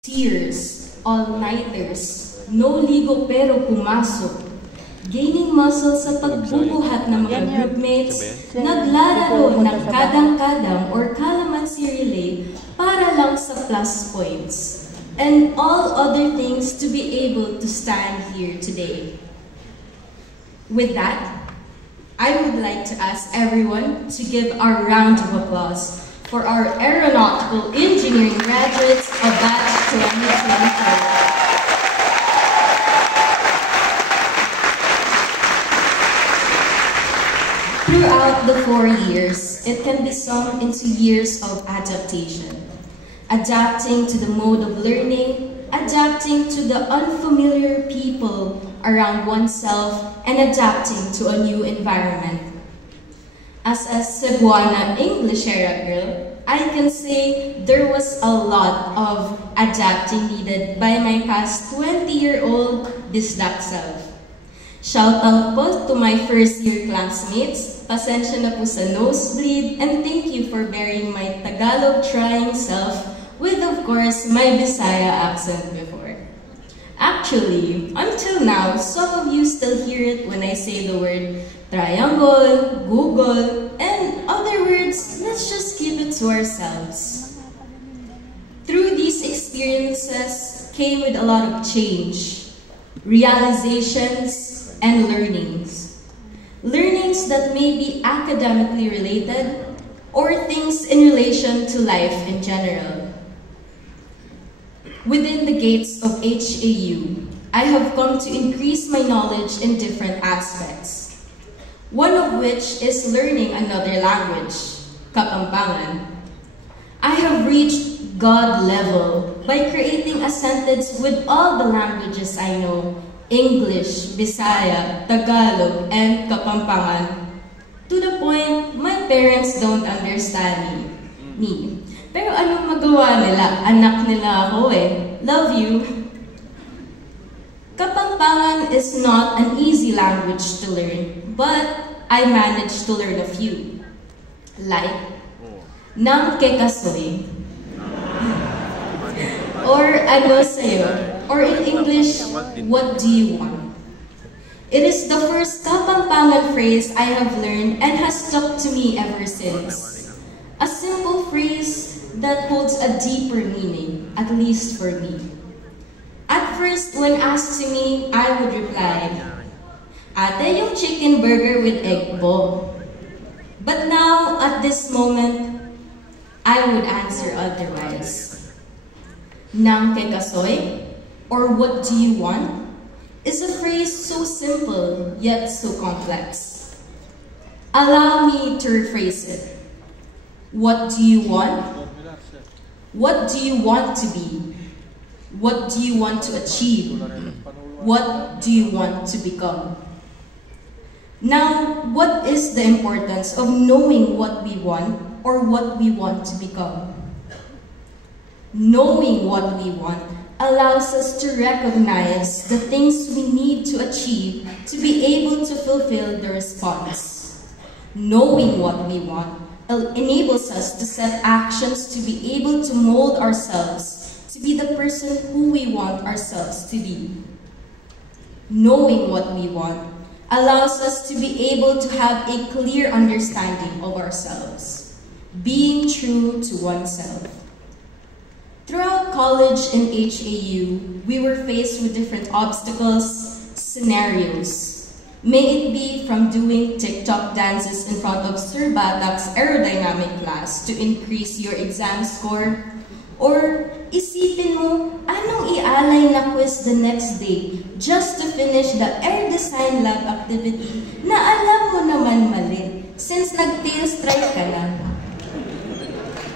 Tears, all-nighters, no ligo pero pumasok, gaining muscle sa pagbubuhat ng mga groupmates, naglalaro ng kadang-kadang or calamansi relay para lang sa plus points, and all other things to be able to stand here today. With that, I would like to ask everyone to give our round of applause for our aeronautical engineering graduates of batch 2024. Throughout the 4 years, it can be summed into years of adaptation. Adapting to the mode of learning, adapting to the unfamiliar people around oneself, and adapting to a new environment. As a Cebuana Englishera girl, I can say there was a lot of adapting needed by my past 20-year-old Bisdak self. Shout out po to my first-year classmates, pasensya na po sa nosebleed, and thank you for bearing my Tagalog trying self with, of course, my Bisaya accent before. Actually, until now, some of you still hear it when I say the word triangle, Google, and other words. Let's just keep it to ourselves. Through these experiences came with a lot of change, realizations, and learnings. Learnings that may be academically related or things in relation to life in general. Within the gates of HAU, I have come to increase my knowledge in different aspects. One of which is learning another language, Kapampangan. I have reached God level by creating a sentence with all the languages I know, English, Bisaya, Tagalog, and Kapampangan. To the point, my parents don't understand me. Pero anong magawa nila? Anak nila ako eh. Love you. Kapampangan is not an easy language to learn, but I managed to learn a few. Like, Nang kekasoy. Or ano sa'yo? Or in English, what do you want? It is the first Kapampangan phrase I have learned and has stuck to me ever since. A simple phrase that holds a deeper meaning, at least for me. At first, when asked to me, I would reply, Ate, yung chicken burger with egg po. But now, at this moment, I would answer otherwise. Nang kekasoy, or what do you want, is a phrase so simple, yet so complex. Allow me to rephrase it. What do you want? What do you want to be? What do you want to achieve? What do you want to become? Now, what is the importance of knowing what we want or what we want to become? Knowing what we want allows us to recognize the things we need to achieve to be able to fulfill the response. Knowing what we want enables us to set actions to be able to mold ourselves to be the person who we want ourselves to be. Knowing what we want allows us to be able to have a clear understanding of ourselves, being true to oneself. Throughout college and HAU, we were faced with different obstacles, scenarios. May it be from doing TikTok dances in front of Sir Batak's aerodynamic class to increase your exam score, or isipin mo, anong ialay na quiz the next day just to finish the air design lab activity na alam mo naman mali since nag-tail strike ka na.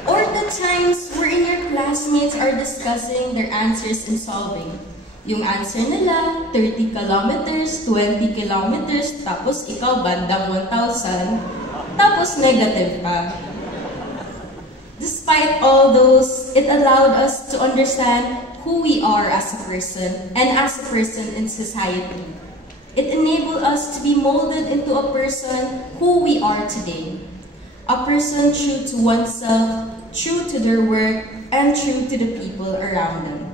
Or the times wherein your classmates are discussing their answers in solving. Yung answer nila, 30 kilometers, 20 kilometers, tapos ikaw bandang 1,000, tapos negative ka. Despite all those, it allowed us to understand who we are as a person and as a person in society. It enabled us to be molded into a person who we are today. A person true to oneself, true to their work, and true to the people around them.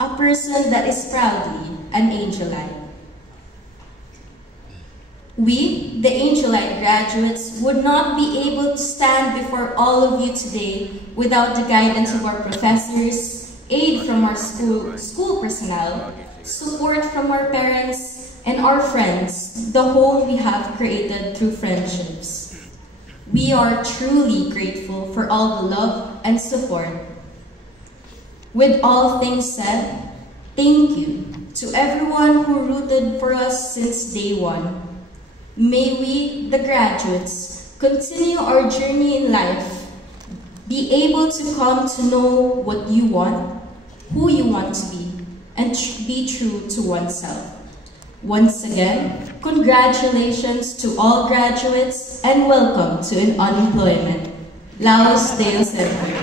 a person that is proudly an Angelite. We, the Angelite graduates, would not be able to stand before all of you today without the guidance of our professors, aid from our school personnel, support from our parents, and our friends, the whole we have created through friendships. We are truly grateful for all the love and support. With all things said, thank you to everyone who rooted for us since day one. May we, the graduates, continue our journey in life, be able to come to know what you want, who you want to be, and be true to oneself. Once again, congratulations to all graduates and welcome to unemployment. Laus Deus Ever.